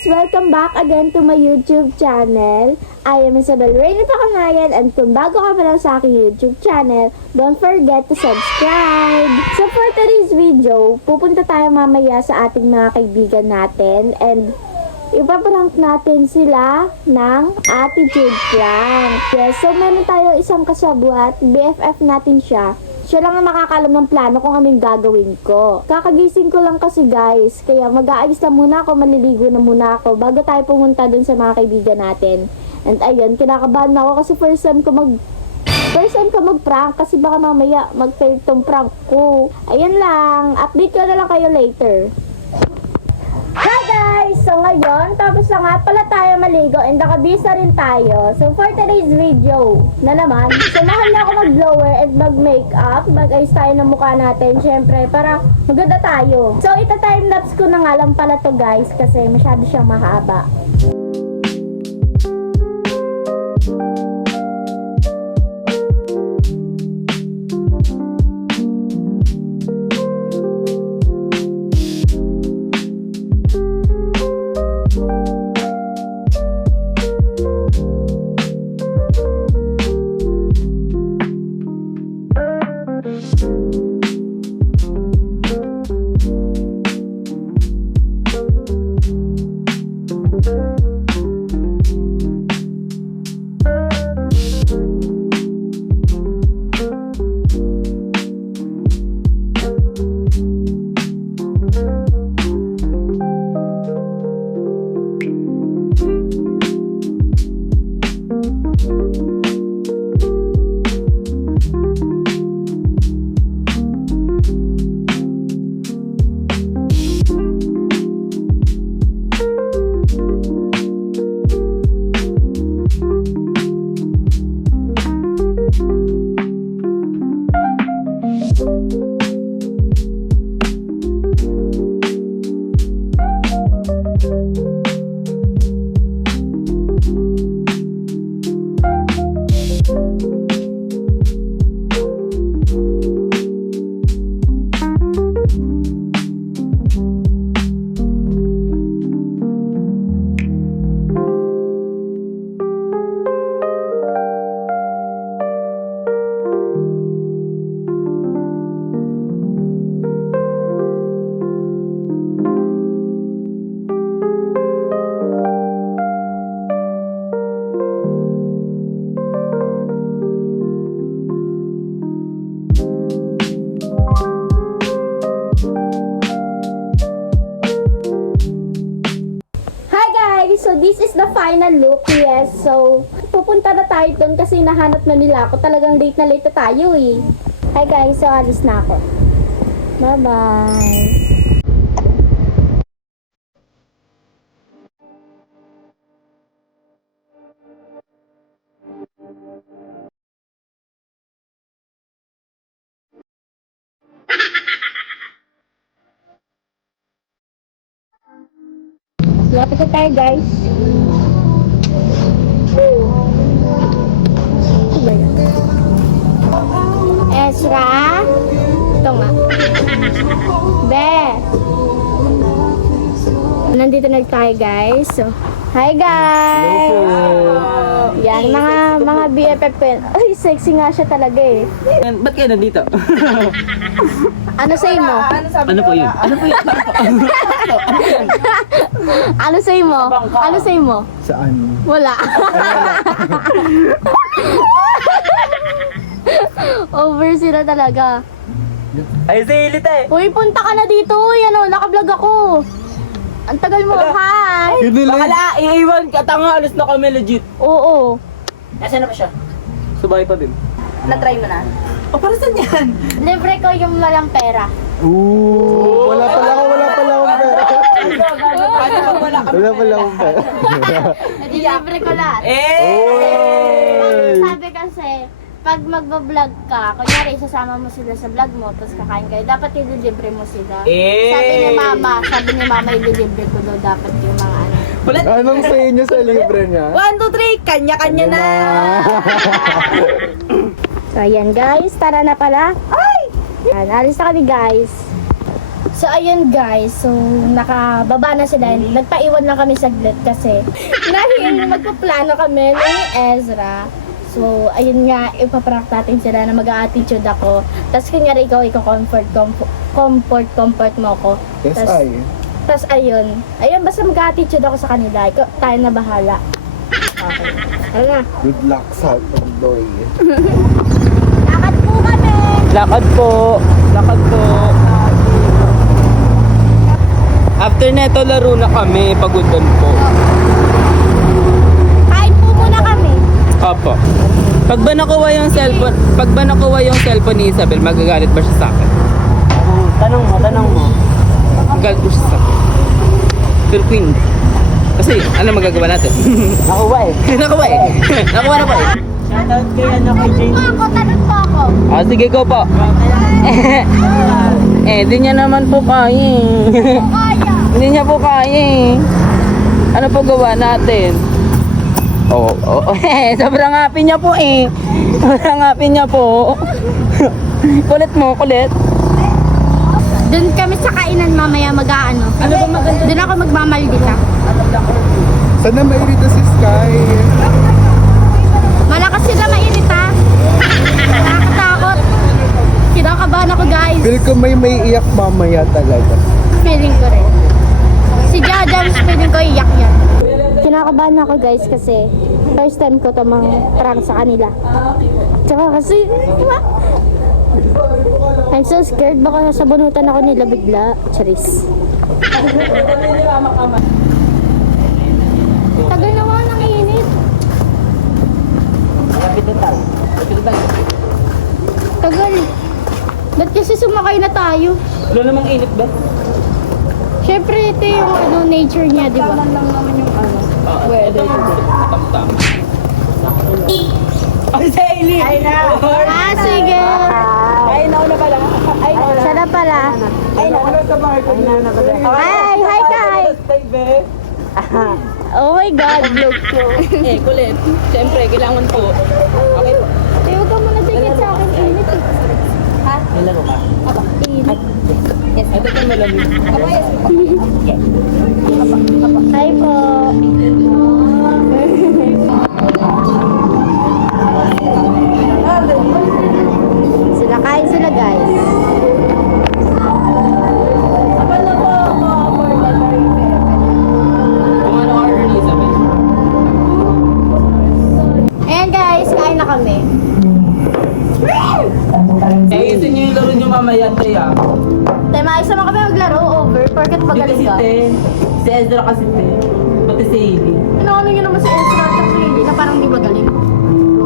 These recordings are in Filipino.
guys! Welcome back again to my YouTube channel. I am Isabel Reyna Pacanayan, and kung bago ka pa lang sa aking YouTube channel, don't forget to subscribe! So for today's video, pupunta tayo mamaya sa ating mga kaibigan natin and ipaprank natin sila ng attitude prank. Yes, so meron tayo isang kasabwat, BFF natin siya. Siya lang ang makakalam ng plano kung ano yung gagawin ko. Kakagising ko lang kasi guys, kaya mag-aayos na muna ako, maliligo na muna ako bago tayo pumunta dun sa mga kaibigan natin. And ayun, kinakabahan na ako kasi first time ko mag-prank kasi baka mamaya mag-fail tong prank ko. Ayun lang, update ko na lang kayo later. Hi guys! So ngayon, tapos na nga pala tayo maligo and nakabisa rin tayo. So for today's video na naman, samahan niyo ako mag-blower and mag-makeup. Mag-ayos tayo ng mukha natin, syempre, para maganda tayo. So ita-timelapse ko na nga lang pala to guys kasi masyado siyang mahaba. So this is the final look, yes. So pupunta na tayo doon kasi nahanap na nila ako. Talagang late na tayo eh. Hi guys, so alis na ako. Bye bye. Lapit na tayo guys. Ezra. Ito nga. Be. Nandito na tayo guys. So, hi guys. Yan, mga BFF. Ay, sexy nga siya talaga eh. Ba't kayo nandito? Ano say mo? Ano po yun? Ano po yun? Ano say mo? Ano say mo? Saan? Wala. Over sila talaga. Ay, silit eh! Uy, punta ka na dito. Yan o, nakablog ako. Ang tagal mo. Hi! Bakala, iiwan ka. Tanga, alis na kami legit. Oo. Nasaan na ba siya? Sabay pa din. Na-try mo na? O, para saan yan? Libre ko yung walang pera. Ooh, wala pala akong pera. Wala pala akong pera. Hindi libre ko lahat. Oy! Sabi kasi, pag magbablog ka, kunyari isasama mo sila sa vlog mo, tapos kakain kayo, dapat ililibre mo sila. Sabi ni mama, ililibre ko daw dapat yung mga ano. Anong sa inyo sa libre niya? 1, 2, 3, kanya-kanya na! So, ayan guys, tara na pala. Ay! Ayan, alis na kami guys. So ayun guys, so nakababa na sila. Nagpaiwan lang kami saglit kasi dahil magpaplano kami ni Ezra. So ayun nga, ipaprank natin sila na mag-a-attitude ako. Tapos kunyari ikaw, comfort mo ako. Yes, Tas- I. Tapos ayun, basta mag-a-attitude ako sa kanila. Ikaw, tayo na bahala. Okay. Tara na. Good luck sa Doy. Lakad po kami! Lakad po. Lakad po. After neto, laro na kami. Pagundan po. Kain po muna kami. Opo. Pag ba nakuha yung cellphone ni Isabel, magagalit ba siya sa akin? Tanong mo. Magagalit ba siya sa akin? Pero Queen, kasi ano magagawa natin? Nakuha na po eh. Tanong po ako. Ah, sige ko po. Di niya naman po kaya eh. Kaya. Hindi niya po kaya eh. Ano po gawa natin? Sobrang happy niya po eh. Sobrang happy niya po. Kulit mo, kulit. Doon kami sa kainan mamaya mag-aano. Ano ba maganda? Doon ako magmamaldita. Sana mairita si Sky. Malakas sila mainit ha. Nakakatakot. Kinakabahan ako guys. Feel ko may iyak mamaya talaga. Feeling ko rin. Si Jajams, feeling ko iyak yan. Kinakabahan ako guys kasi first time ko to mang prank sa kanila. Tsaka kasi, I'm so scared. Baka sasabunutan ako nila bigla. Charis. Tagal naman ng init. Tagal. Ba't kasi sumakay na tayo? Wala namang init ba? Siyempre, ito yung nature niya, di ba? Weather. Ay, sa Eli! Ay na! Ah, sige. Ay, nauna pala. Ay, Siya na pala. Hi, Kai. Oh my God, look ko. Kulit. Siyempre, kailangan po. Okay po. Tayo ka muna tigit sa akin, init eh. Ha? May laro ka? Init. Ito ka malamig. Hi po. Sila kain sila guys. Kung ano order ni Isabel. Ayan guys, kain na kami. Isin niyo yung laro niyo mamaya, te ah. Tayo maayos naman kami maglaro over porket Hindi magaling kasi ka. te. Si Ezra kasi te. Pati si Hailey. Ano nyo naman si Ezra at si Hailey na parang di magaling.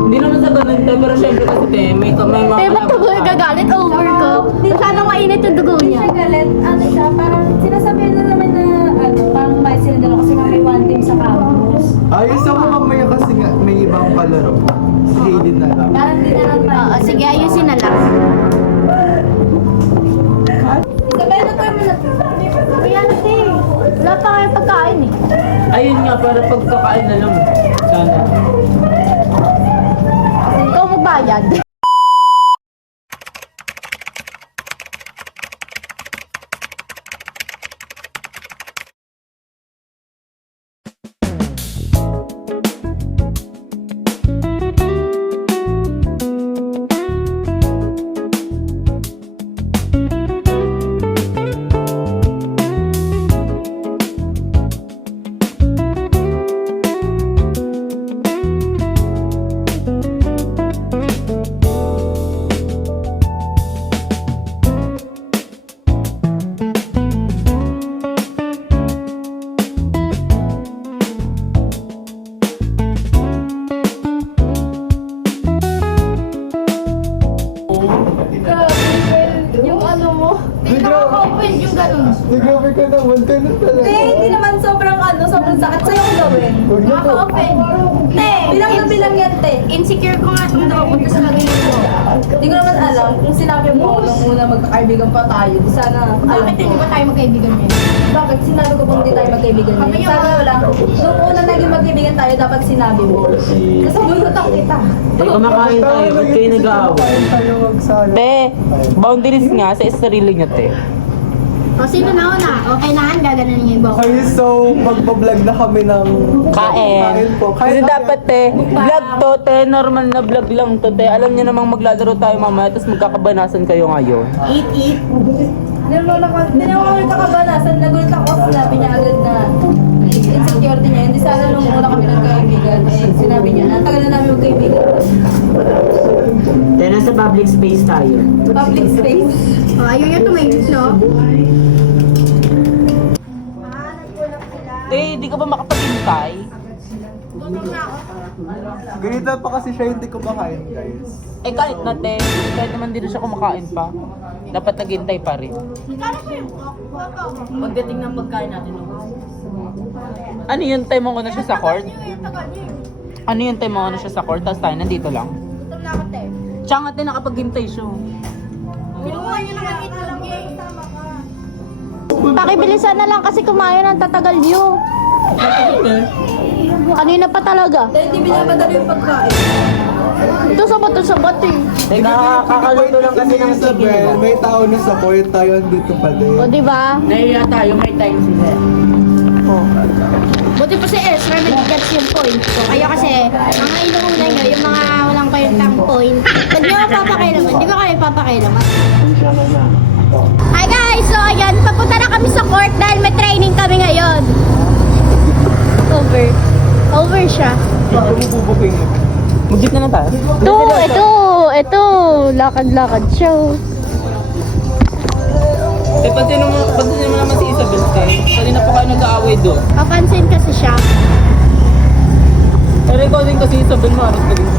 Hindi naman sa ganun te, pero syempre kasi te, may mga Tayo ba't tuloy gagalit over ko? Masyadong mainit yung dugo niya. Galit, ano siya, parang sinasabihan na naman na, parang may sila dalawa kasi nga may one team sa campus. Ayos ako mamaya kasi nga may ibang palaro. Si Hayden na lang. Parang di na lang tayo. Oo, sige, ayusin na lang. Isabel, na tayo na. Kaya natin, wala pa kayong pagkain eh. Ayun nga, para pagkakain na lang. Sana. Ikaw magbayad. Yung ano mo. Nakaka-open yung ganun. Nag-grabe ka naman, ganun talaga. Hindi naman sobrang sobrang sakit sa'yo ko gawin. Nakaka-open. Te, Bilang na bilang yan, te. insecure ko nga itong daw punta sa lagay mo. Hindi ko naman alam kung sinabi mo nung una magkakaibigan pa tayo. Di sana alam Bakit hindi ba tayo magkaibigan ngayon? Bakit? Sinabi ko bang hindi tayo magkaibigan Kami ngayon? yung Sana wala. Nung una naging magkaibigan tayo, dapat sinabi mo. Kasi bunutan kita. Ay, kumakain tayo. Ba't kayo nag-aaway? Tayo magsalo. Te, boundaries nga sa sarili niyo, te. O, sino na una? Okay na, gaganan niyo yung buhok. Okay, so magbablog na kami ng Kain. po. Kasi dapat vlog to normal na vlog lang to Alam niyo namang maglalaro tayo mamaya, tapos magkakabanasan kayo ngayon. Eat. Hindi naman kami kakabanasan. Nagulat ako kasi sinabi niya agad na insecurity niya. Hindi sana nung una kami nagkaibigan. Eh, sinabi niya na tagal na namin magkaibigan. Then nasa public space tayo. Public space. O, ayaw niya tumahimik, no? Di ka ba makapaghintay? Ganito pa kasi siya, hindi ko makain, guys. Kahit natin, kahit naman din siya kumakain pa, dapat naghintay pa rin. Pagdating ng pagkain natin. Ano yung time mo na siya sa court? Ano yung time mo na siya sa court? Tapos tayo nandito lang? Siya nga din nakapaghintay siya. Pakibilisan na lang kasi kumain ng tatagal niyo. Kanina pa talaga. Dahil hindi binamadali yung pagkain. Ito sabat eh. Nakakaluto lang kasi ng Isabel, may tao na sa court, tayo andito pa din. O, di ba? Nahiya tayo, may time sila. Buti po si Ezra nag-gets yung point ko. Kaya kasi, mga inuuna nyo, yung mga walang kwentang point, pag nyo papakailaman, di ba kayo papakailaman? Hi guys! So ayan, papunta na kami sa court dahil may training kami ngayon. Over siya. Mag-jeep na lang tayo. Ito, lakad-lakad show. Pansin mo naman si Isabel, kanina pa kayo nag-aaway doon. Kapansin kasi siya. Pero ikaw din kasi Isabel, maras ka din.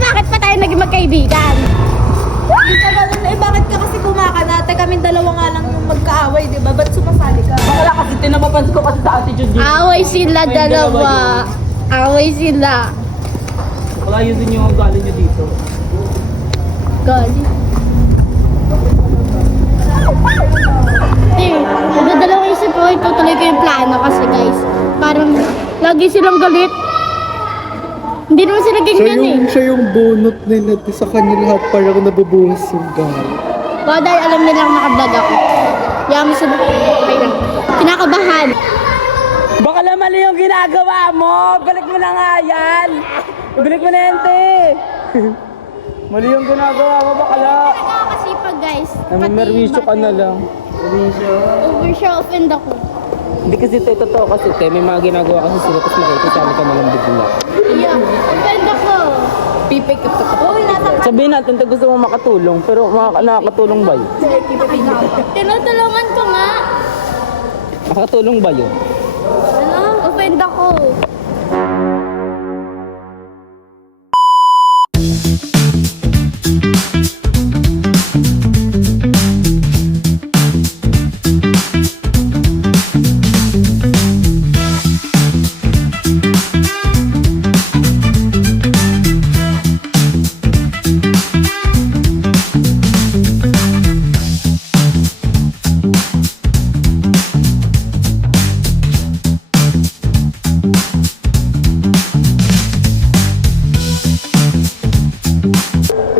Bakit pa tayo naging magkaibigan? Bakit ka kasi kumakanate? Kaming dalawa nga lang yung magkaaway, di ba? Ba't sumasali ka? Wala kasi, tinapapansin ko kasi sa attitude niya. Away sila May dalawa. Away sila. Wala yun din yung galing niyo dito. God. Nagdadalawang isip ko, itutuloy ko yung plano kasi guys, parang lagi silang galit. Hindi naman sila ganyan eh. Siya yung bunot nila sa kanya lahat, parang nabubuhos yung galit. Baka dahil alam nilang nakablog ako. Yami sila. Okay lang. Kinakabahan. Baka lang mali yung ginagawa mo! Balik mo na nga yan! Balik mo na yan, te! Mali yung ginagawa mo, bakala! Nakakasipag guys. Namimerwisyo ka na lang. Over siya, offend ako. Hindi kasi te, totoo kasi te, may mga ginagawa kasi sila, tapos makikisama ka na lang bigla. Yeah, offend ako. Pipick up ka. Uy, nasa Sabihin natin, te, gusto mo makatulong, pero nakakatulong ba yun? tinutulungan ko nga. Makatulong ba yun? Ano? Offend ako.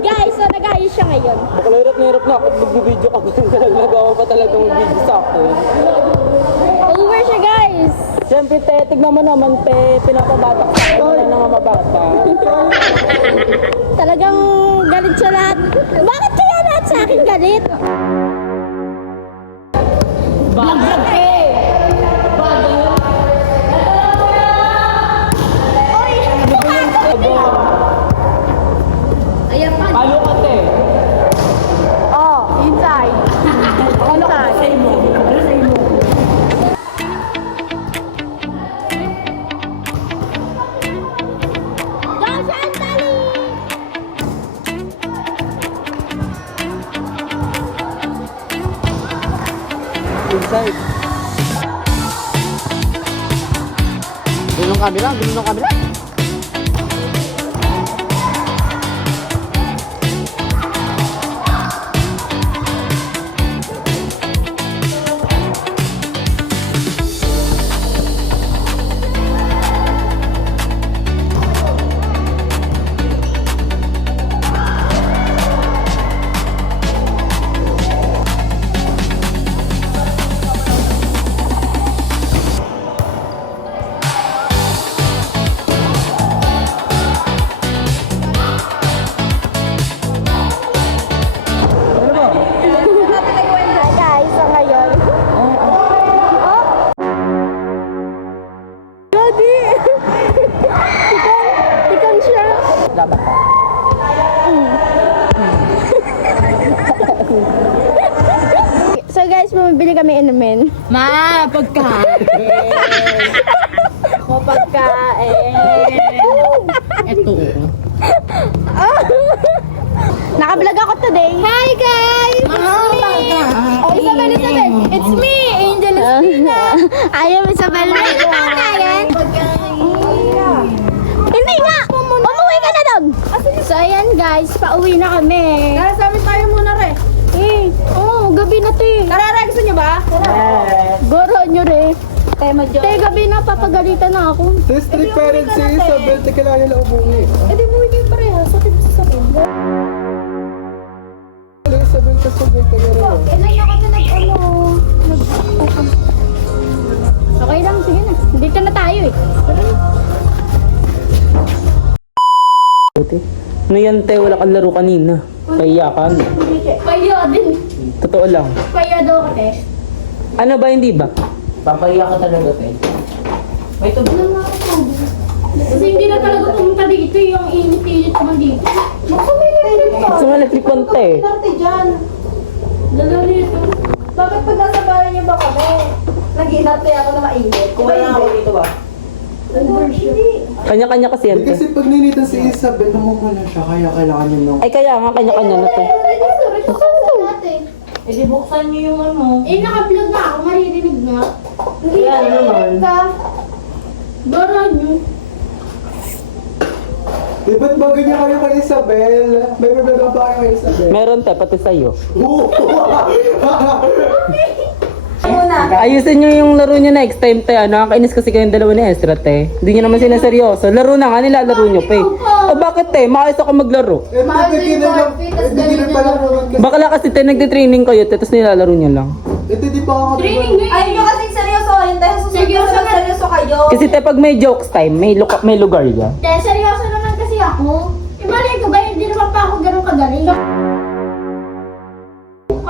Guys, so nag-ayos siya ngayon. Hirap na hirap na ako mag-video ka nagawa pa talaga mag-video sa akin. Over siya guys. Siyempre te, tignan mo naman te, pinapabatak sa akin, wala na nga mabata. Talagang galit siya lahat. Bakit kaya lahat sa akin galit? Bakit? Ayan pa. Halo ka te. Oh, inside. Inside. Joshua, tali! Inside. Gulong kabila, gulong kabila. bibili kami inumin. Ma, pagkain. Ako pagkain. Ito. Naka-vlog ako today. Hi guys! Oh, Isabel, it's me, Angel Espina. Ayaw Isabel. Ayaw pa kanayan. Hindi nga! Umuwi ka na doon! So ayan guys, pauwi na kami. Tara, sa amin tayo muna re. Gabi na te. Tara, gusto nyo ba? Goro nyo re. Te, gabi na, papagalitan na ako. Sa strict parents si Isabel, teka lang nila umuwi. Eh, di buhay kayo pareha. Sa tibo sa sabihin. Isabel, kasabay ka na rin. Kailan na kami Okay lang, sige na. Dito na tayo eh. Ano yan, te? Wala kang laro kanina. Kaya ka, no? Kaya din. Totoo lang. Kaya daw ka te. Ano ba, hindi ba? Papahiya ka talaga, te. May tubo. Kasi hindi na talaga pumunta dito yung init-init naman dito. Gusto nga nagtripan, te. Narte dyan. Dala rito. Bakit pag nasa bahay niyo ba kami? Nag-inarte ako na mainit. Kung wala ako dito ba? Hindi. Kanya-kanya kasi yan, te. Kasi pag ninitan si Isabel, namumula siya, kaya kailangan niya nung... Ay, kaya nga, kanya-kanya na, te. Eh, di buksan niyo yung ano. Naka-vlog na ako, maririnig nga. Kaya naman. Dara nyo. Di ba't ba ganyan kayo kay Isabel? May problema ba kayo kay Isabel? Meron, te, pati sa'yo. Oo! Ayusin nyo yung laro nyo next time, te. Nakakainis kasi kayong dalawa ni Ezra, te. Hindi nyo naman sila seryoso. Laro na nga, nilalaro nyo, pe. O bakit, te? Maayos ako maglaro. Eh, hindi na pala naman kasi. Bakla kasi, te, nagtitraining kayo, te, tapos nilalaro nyo lang. Eh, di pa ako Ayaw nyo kasing seryoso. Hindi tayo susunod na seryoso kayo. Kasi, te, pag may jokes time, may lugar yan. Te, seryoso naman kasi ako. Ibalay ko ba, hindi naman pa ako ganun kagaling.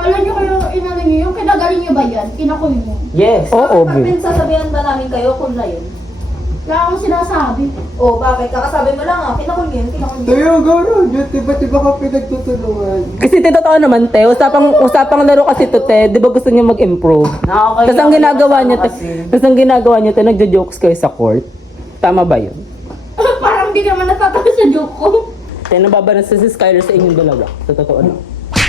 Kala nyo kayo, inano nyo, yung kinagaling nyo ba yan? Kinakul nyo. Yes. Oo, Bakit obvious. sasabihan ba namin kayo kung na yun? Wala akong sinasabi. O, bakit? Kakasabi mo lang ah. Kinakul nyo yun, kinakul nyo. Tayo, garo. Diba ka pinagtutulungan? Kasi, te, totoo naman, te. Usapang laro kasi to, te. Di ba gusto nyo mag-improve? Nakakahiya. Tapos ang ginagawa nyo, te, Kasi. tapos ang ginagawa nyo, te, nagjo-jokes kayo sa court. Tama ba yun? Parang di naman natatawa sa joke ko. Te, nababanas sa si Skyler sa inyong dalawa. Sa totoo na.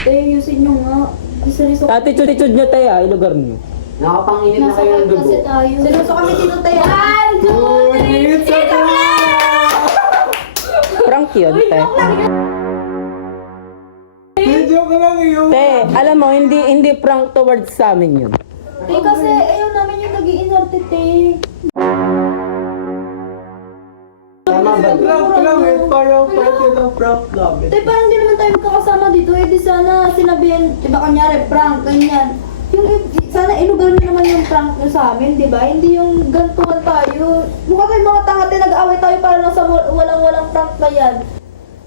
Ayusin nyo nga. Seryoso Attitude nyo, te, ilugar nyo. Nakapanginit na kayo ng dugo. tayo. Seryoso kami dito tayo. Prank yun, te. Joke lang yun. Te, alam mo, hindi prank towards sa amin yun. Kasi ayaw namin yung nag-iinarte, te. Prank lang eh. Parang parte ng prank namin. Te, parang di naman tayo magkakasama dito. Eh, di sana sinabihan, di ba kanyari, prank, ganyan. Yung, sana ilugar nyo naman yung prank nyo sa amin, di ba? Hindi yung gantuhan tayo. Mukha kayo mga tanga, te, nag-away tayo para lang sa walang prank na yan.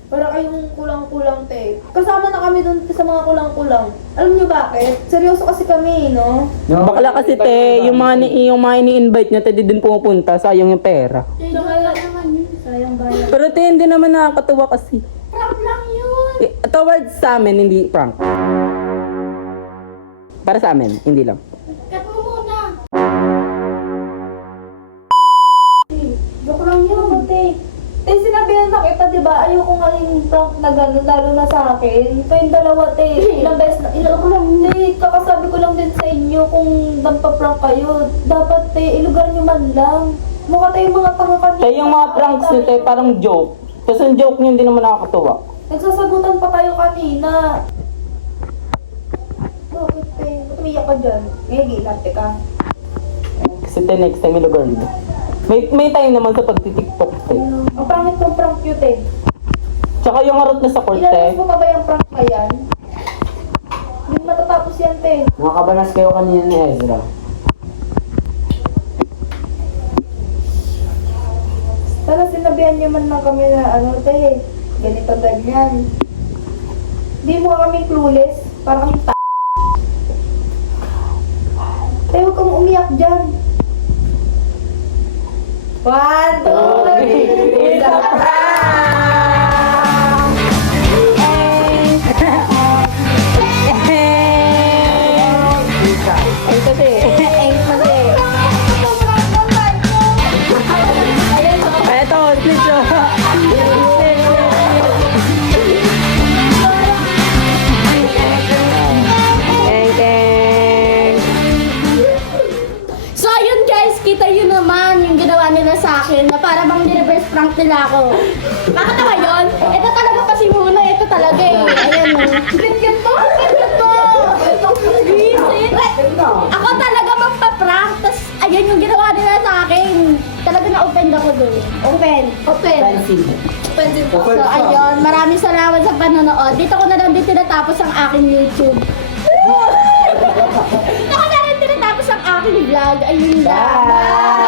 Para kayong kulang-kulang, te. Kasama na kami dun sa mga kulang-kulang. Alam nyo bakit? Seryoso kasi kami, no? Bakla kasi, te, yung mga ini-invite nyo, te, di din pumupunta. Sayang yung pera. Naman yun. Sayang bayan. Pero, te, hindi naman nakakatuwa kasi. Prank lang yun. Towards sa amin, hindi prank. Para sa amin, hindi lang. Cut mo muna. Joke lang yun, te. Te, sinabihan na kita, di ba? Ayoko nga yung prank na gano'n, lalo na sa akin. Kayong dalawa, te. Ilang beses na, ilang ko lang, te. Kakasabi ko lang din sa inyo kung nagpa-prank kayo. Dapat, te, ilugar nyo man lang. Mukha tayong mga tanga kanina. Te, yung mga pranks nyo, te, parang joke. Tapos yung joke nyo, hindi naman nakakatuwa. Nagsasagutan pa tayo kanina. Bakit, te? Ba't umiyak ka dyan? Ngayon, ginarte ka. Kasi, te, next time, ilugar nyo. May time naman sa pagtitiktok, te. Ang pangit ng prank yun, te. Tsaka yung harot na sa court, te. Ilalabas mo pa ba yung prank na yan? Hindi matatapos yan, te. Nakakabanas kayo kanina ni Ezra. Sana sinabihan niyo man lang kami na ano, te, ganito ganyan. Hindi mo kami clueless, para kami Te, huwag kang umiyak dyan. 1, 2, 3, it's a prank! guys, kita yun naman yung ginawa nila sa akin na para bang reverse prank nila ako. Bakit ba yun? Ito talaga kasi muna, ito talaga eh. Ayan o. Cute po, cute po. Visit. Ako talaga magpa-prank, tas ayan yung ginawa nila sa akin. Talaga na-open ako dun. Open. Fancy. So ayun, maraming salamat sa panonood. Dito ko na lang din tinatapos ang aking YouTube. Dito ko na rin tinatapos ang aking vlog. Ayun lang.